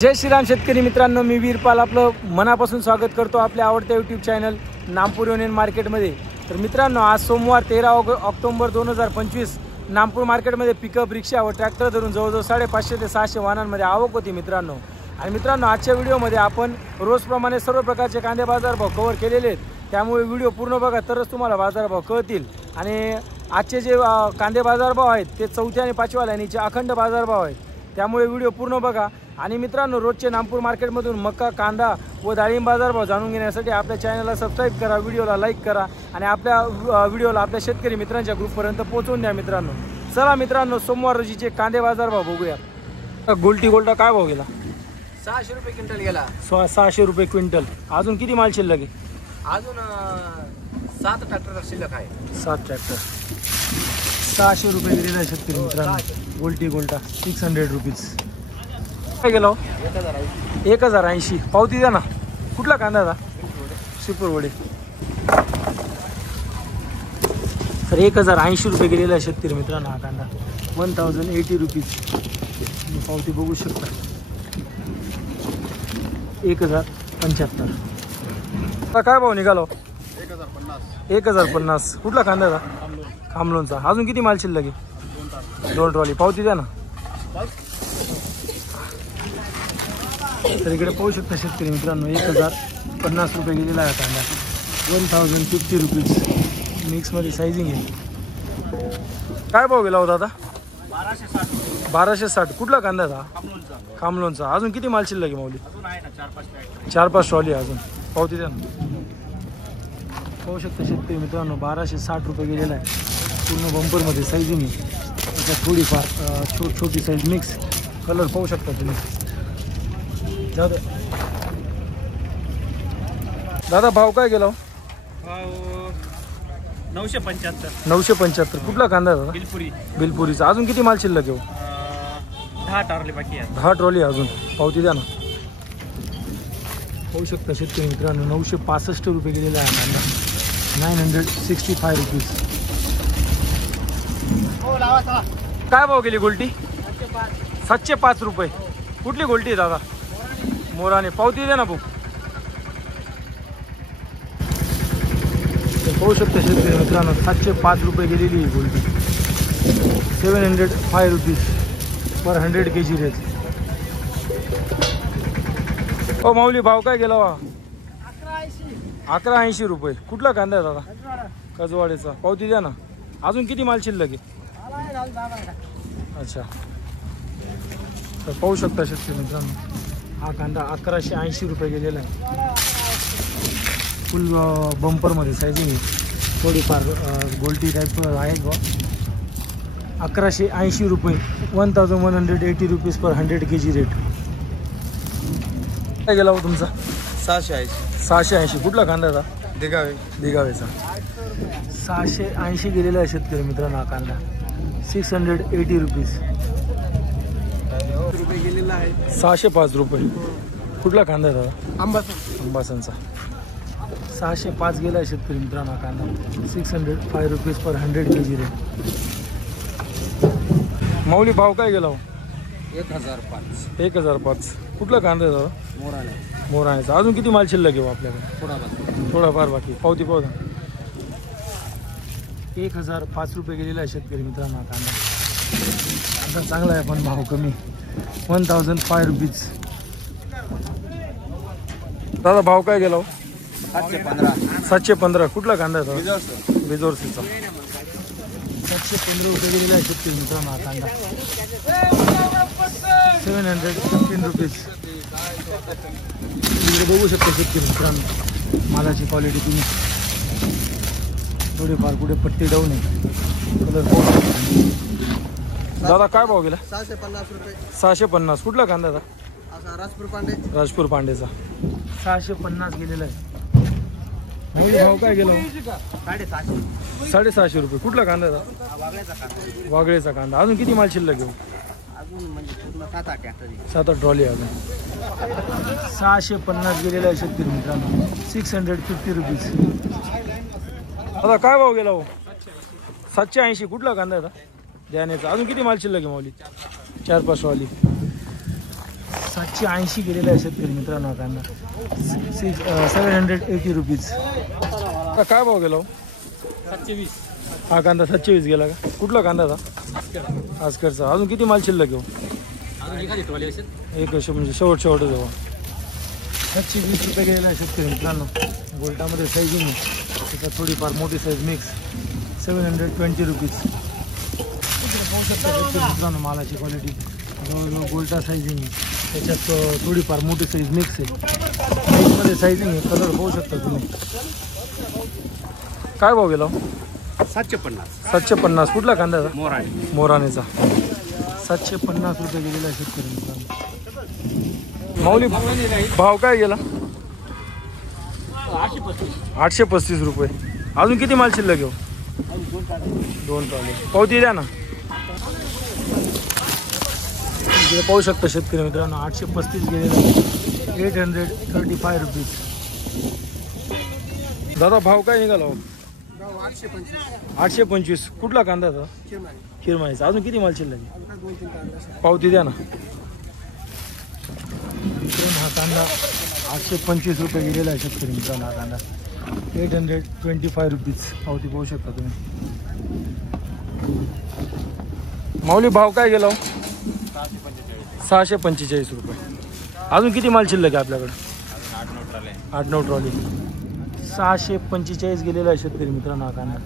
जय श्रीराम शेतकरी मित्रांनो, मी वीरपाल आपलं मनापासून स्वागत करतो आपल्या आवडत्या यूट्यूब चॅनल नामपूर युनियन मार्केटमध्ये। तर मित्रांनो, आज सोमवार 13 ऑक्टोबर 2025 नामपूर मार्केटमध्ये पिकअप, रिक्षा व ट्रॅक्टर धरून जवळजवळ 550 ते 600 वाहनांमध्ये आवक होती मित्रांनो। आणि मित्रांनो, आजच्या व्हिडिओमध्ये आपण रोजप्रमाणे सर्व प्रकारचे कांदे बाजारभाव कव्हर केलेले आहेत, त्यामुळे व्हिडिओ पूर्ण बघा तरच तुम्हाला बाजारभाव कळतील। आणि आजचे जे कांदे बाजारभाव आहेत ते 4थ्या आणि 5व्या लाईनीचे अखंड बाजारभाव आहेत, त्यामुळे व्हिडिओ पूर्ण बघा। आणि मित्रांनो, रोजचे नामपूर मार्केटमधून मका, कांदा व डाळिंब बाजारभाव जाणून घेण्यासाठी आपल्या चॅनलला सबस्क्राईब करा, व्हिडिओला लाईक करा आणि आपल्या व्हिडिओला आपल्या शेतकरी मित्रांच्या ग्रुपपर्यंत पोहोचवून द्या मित्रांनो। चला मित्रांनो, सोमवार रोजीचे कांदे बाजारभाव बघूया। गोल्टी गोल्टा काय भाव गेला? 600 रुपये क्विंटल गेला। 600 रुपये क्विंटल। अजून किती माल शिल्लक आहे? अजून 7 ट्रॅक्टर शिल्लक आहे। 7 ट्रॅक्टर। 600 रुपये गेलेला आहे शेतकरी मित्रांनो। गोल्टी गोल्टा 600 रुपीज। काय गेलो? 1080। पावती द्या ना। कुठला कांदा था? शिपूरवडे। तर 1080 रुपये गेलेला आहे शेतकरी मित्रांनो हा कांदा। 1080 रुपीज। तुम्ही पावती बघू शकता। 1075। काय भाव निघालो? 1050। कुठला कांदा था? खामलोनचा। अजून किती माल शिल्लक आहे? 2 ट्रॉली। पावती द्या ना। तर इकडे पाहू शकता शेतकरी मित्रांनो, 1050 रुपये गेलेला आहे कांदा। 1050 रुपीज। मिक्समध्ये सायझिंग आहे। काय भाव गेला होता आता? 1260। कुठला कांदा था? खामलोनचा। अजून किती माल शिल्लक आहे माऊली? 4-5 ट्रॉली अजून। पावती द्या ना। पाहू शकता शेतकरी मित्रांनो, 1260 रुपये गेलेला आहे। पूर्ण बंपरमध्ये सायझिंग आहे। त्याच्यात थोडीफार छोटी साईज मिक्स। कलर पाहू शकता तुम्ही। दादा भाव काय गेला? 975। 975। कुठला कांदा दादा? बिलपुरीचा। अजून किती माल शिल्लक आहे? 10 ट्रॉली बाकी आहे। 10 ट्रॉली अजून। पावती द्या ना। पाहू शकता शेतकरी मित्रांनो, 965 रुपये गेलेला आहे कांदा। 965 रुपीज। काय भाव गेली गोल्टी? 705 रुपये। कुठली गोल्टी दादा? मोराने। पावती दे ना बुक। पाहू शकता शेतकरी मित्रांनो, 705 रुपये गेलेली आहे गोल्टी। 705 रुपीज पर 100 kg रेट। ओ माऊली, भाव काय गेला वा? 1180 रुपये। कुठला कांदा आहे दादा? कजवाडेचा। पावती द्या ना। अजून किती माल शिल्लक आहे? अच्छा। तर पाहू शकता शेतकरी मित्रांनो, हा कांदा 1180 रुपये गेलेला आहे। फुल बंपरमध्ये सायझिंग आहे। थोडीफार गोल्टी टाईप आहे बा। 1180 रुपये। 1180 रुपीज पर 100 kg रेट। काय गेला हो तुमचा? 680। कुठला कांदा था? दिगावेचा। 680 गेलेला आहे शेतकरी मित्रांनो हा कांदा। 680 रुपीज। रुपये गेलेला आहे। 605 रुपये। कुठला कांदा दादा? अंबासनचा। 605 गेला आहे शेतकरी मित्रांनो हा कांदा। 605 रुपीज पर 100 kg रेट। माऊली, भाव काय गेला हो? 1005। 1005। कुठला कांदा आहे दादा? मोराण्याचा। अजून किती माल शिल्लक आहे आपल्याकडे? थोडाफार बाकी। पावती पाहू द्या। 1005 रुपये गेलेला आहे शेतकरी मित्रांनो हा कांदा। आता चांगला आहे पण भाव कमी। 1005 रुपीज। दादा भाव काय गेला हो? 715। कुठला कांदा आहे दादा? बिजोरसीचा। 715 रुपये गेलेला आहे शेतकरी मित्रांनो हा कांदा। 715 रुपीज। इकडे बघू शकता शेतकरी मित्रांनो, मालाची क्वालिटी तुम्ही। थोडीफार पुढे पट्टी डाऊन आहे। कलर दादा काय भाव गेला? 650 रुपये। 650। कुठला कांदा था? राजपूर पांडेचा। 650 गेलेला आहे। भाव काय गेला? 750 रुपये। कुठला कांदा था? वागळेचा कांदा। अजून किती माल शिल्लक घेऊ? 7-8 ट्रॉली अजून। 650 गेलेला आहे शेतकरी मित्रांनो। 650 रुपीज। आता काय भाव गेला हो? 780। कुठला कांदा था? द्यानेचा। अजून किती माल शिल्लक आहे माऊली? 4-5 वाली। 780 गेलेला आहे शेतकरी मित्रांनो कांदा 780 रुपीज. काय भाव गेला हो? 720. हा कांदा 720 गेला का? कुठला कांदा था? आजकरचा. अजून किती माल शिल्लक घेऊ? एक असे म्हणजे शेवटच जाऊ. 720 रुपये गेलेला आहे शेतकरी मित्रांनो. गोल्टामध्ये साईजिंग आहे, त्याच्यात थोडीफार मोठी साईज मिक्स 720 रुपीज. पाहू शकता शेतकरी मित्रांनो मालाची क्वालिटी जवळजवळ गोल्टा साईजिंग आहे, त्याच्यात थोडीफार मोठी साईज मिक्स आहे. साईजमध्ये साईजिंग आहे, कलर पाहू शकता तुम्ही. काय भाव गेला? 750. 750. कुठला कांदा? मोराने. मोरानेचा 750 रुपये गेलेला आहे शेतकरी मित्रांनो. माऊली भाव काय गेला? 835 रुपये. अजून किती माल शिल्लक घेऊ? 2 ट्रॉली. पावती द्या ना. इकडे पाहू शकता शेतकरी मित्रांनो 835 गेलेला आहे. 835 रुपीज. दादा भाव काय निघाला? 825. कुठला कांदा था? किरमाईचा. अजून किती माल शिल्लक आहे? पावती द्या ना. हा कांदा 825 रुपये गेलेला आहे शेतकरी मित्रांनो. हा कांदा 825 रुपीज. पावती पाहू शकता तुम्ही. माऊली भाव काय गेला? 645 रुपये. अजून किती माल शिल्लक आहे आपल्याकडे? 8-9 ट्रॉली. 645 गेलेला आहे शेतकरी मित्रांनो. हा कांदा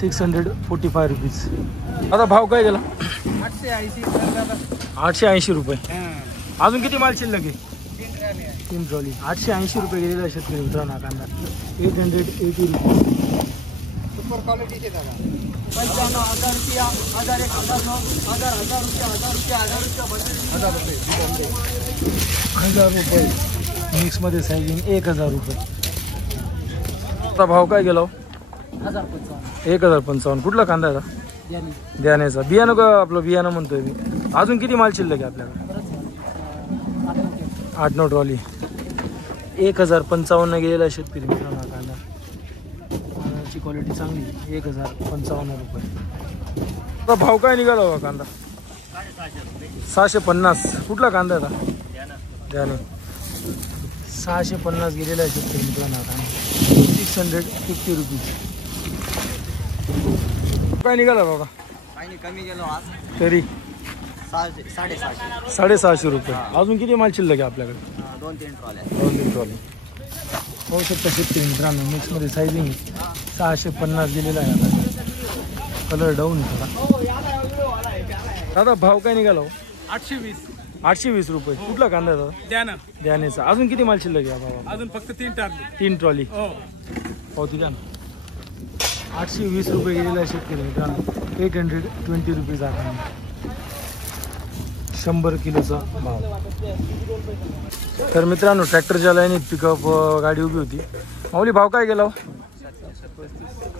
645 रुपीज. आता भाव काय गेला? 880 रुपये. अजून किती माल शिल्लक आहे? 3 ट्रॉली. 880 रुपये गेलेला आहे शेतकरी मित्रांनो. हा कांदा 880 रुपये. सुपर क्वालिटीचे दादा. 95,000 रुपया, 1000, 1000 रुपये. मिक्समध्ये सायझिंग 1000 रुपये. आता भाव काय गेला? 1055. कुठला कांदा आहे? बियाण्याचा. बियाणं का आपलं बियाणं म्हणतोय मी. अजून किती माल शिल्लक आहे आपल्याकडे? 8-9 ट्रॉली. 1055 गेलेला शेतकरी मित्रांनो. हा कांदा कांद्याची क्वालिटी चांगली. 1055 रुपये. आता भाव काय निघाला हो कांदा? 650. कुठला कांदा आहे? त्याने 650 गेलेला आहे शेतकरी मित्रांनो. हा कांदा 650 रुपीज. काय निघाला बाबा? कमी गेलो आज तरी 750. 750 रुपये. अजून किती माल शिल्लक आहे आपल्याकडे? 2-3 ट्रॉल्या. 2 ट्रॉली. पाहू शकता शेतकरी मित्रांनो मिक्समध्ये सायझिंग 650 गेलेला आहे. आता कलर डाऊन थोडा. दादा भाव काय निघाला हो? 820. 820 रुपये. कुठला कांदा आहे दादा? द्यानेचा. अजून किती माल शिल्लक आहे बाबा? अजून फक्त 3 ट्रॉली. पावती द्या ना. 820 रुपये गेलेला आहे शेतकरी मित्रांनो. 820 रुपीज आहे. 100 किलोचा भाव. तर मित्रांनो ट्रॅक्टरच्या लाईनीत पिकअप गाडी उभी होती. माऊली भाव काय गेला?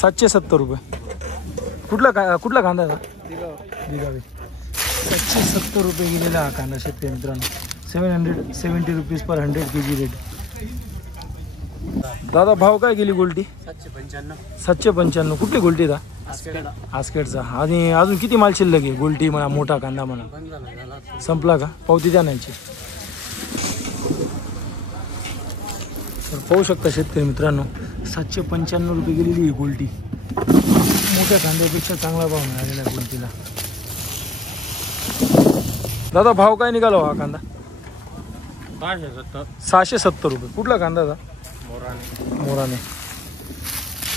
770 रुपये. कुठला कांदा आहे? दिगावे. 770 रुपये गेलेला हा कांदा शेतकरी मित्रांनो. 770 रुपीज पर 100 kg रेट. दादा भाव काय गेली गोल्टी? 795. कुठली गोल्टी दा? आस्केटचा. आणि अजून किती माल शिल्लक आहे? गोल्टी म्हणा मोठा कांदा म्हणा संपला का? पावती द्या नाहीची. तर पाहू शकता शेतकरी मित्रांनो 795 रुपये गेलेली ही गोल्टी. मोठ्या कांद्यापेक्षा चांगला भाव मिळालेला आहे गोल्टीला. दादा भाव काय निघाला हा कांदा? 670 रुपये. कुठला कांदा दा? मोराने.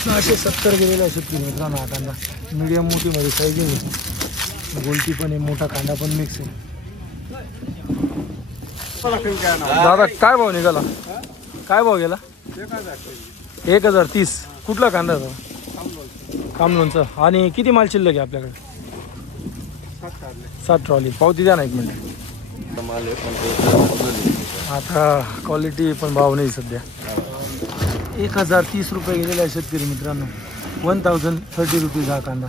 670 गेलेला आहे शेतकरी मित्रांनो. हा कांदा मीडियम मोठीमध्ये साईजिंग आहे. गोल्टी पण आहे, मोठा कांदा पण मिक्स आहे. दादा काय भाव निघाला? काय भाव गेला? 1030. कुठला कांदा दादा? कामलोनचा. आणि किती माल शिल्लक आहे आपल्याकडे? 7 ट्रॉली. पावती द्या ना 1 मिनिट. आता क्वालिटी पण भाव नाही सध्या. 1030 रुपये गेलेला आहे शेतकरी मित्रांनो. 1030 रुपीज हा कांदा.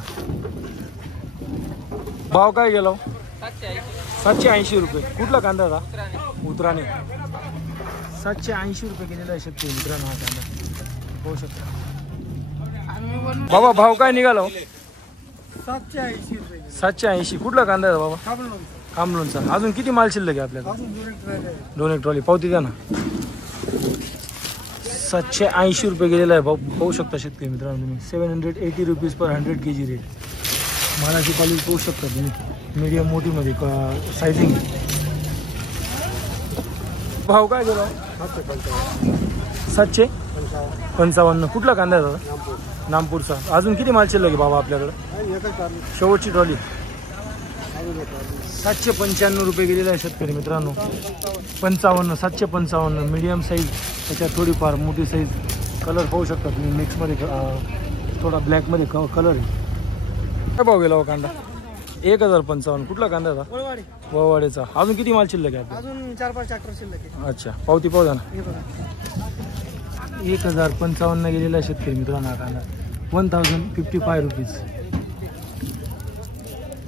भाव काय गेला? 780 रुपये. कुठला कांदा था? उतराने. 780 रुपये गेलेला आहे शेतकरी मित्रांनो हा कांदा. पाहू शकता. बाबा भाव काय निघाला? 780 रुपये. 780. कुठला कांदा आहे बाबा? कामलोनचा. अजून किती माल शिल्लक आहे आपल्याकडे? अजून दोन एक ट्रॉली. पावती द्या ना. 780 रुपये गेलेला आहे भाऊ. पाहू शकता शेतकरी मित्रांनो तुम्ही. 780 रुपीज पर 100 kg रेट. मालाची क्वालिटी पाहू शकता तुम्ही. मीडियम मोठीमध्ये सायझिंग. भाव काय गेला? 755. कुठला कांदा आहे दादा? नामपूरचा. अजून किती माल शिल्लक आहे बाबा आपल्याकडे? शेवटची ट्रॉली. 795 रुपये गेलेला आहे शेतकरी मित्रांनो. 55. 755 मीडियम साईज. त्याच्यात थोडीफार मोठी साईज. कलर पाहू शकता तुम्ही. मिक्समध्ये थोडा ब्लॅकमध्ये कलर आहे. काय भाव गेला हो कांदा? 1055. कुठला कांदा होता? वळवाडीचा. अजून किती माल शिल्लक आहे? अजून 4-5 ट्रॅक्टर शिल्लक आहे. अच्छा. पावती पाहू द्या ना. हे बघा 1055 गेलेला शेतकरी मित्रांनो हा कांदा. 1055 रुपीज.